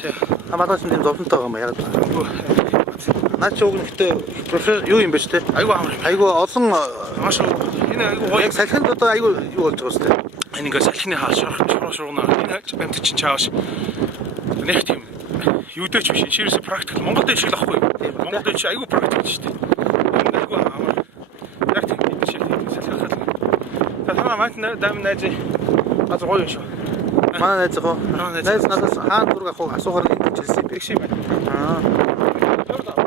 Тий. Хамаалагч юм зовлонтой байгаа юм яг. Айгу. Наад чи уг нь гэтээ профессор юу юм бэ ч те? Айгу амар. Айгу олон Маш энэ айгу гоё. яг салхинд одоо айгу юу болж байгаа сте. Энэ ингээ салхины хаашрах шуурна. Энэ амт чинь чааш. Нэг тийм юу дэч биш. Ширээс практик Монголд шиг л ахгүй. Монголд чи айгу практик шүү дээ. Энэ айгу амар. Яг тийм шиг салхи хаа. За танаа мат дам найз аз гоё шүү. Манай найз гоо. Найз надаас хаан дург асуухаар ингэж хэлсэн юм бэ? Тэгш юм байна. Аа.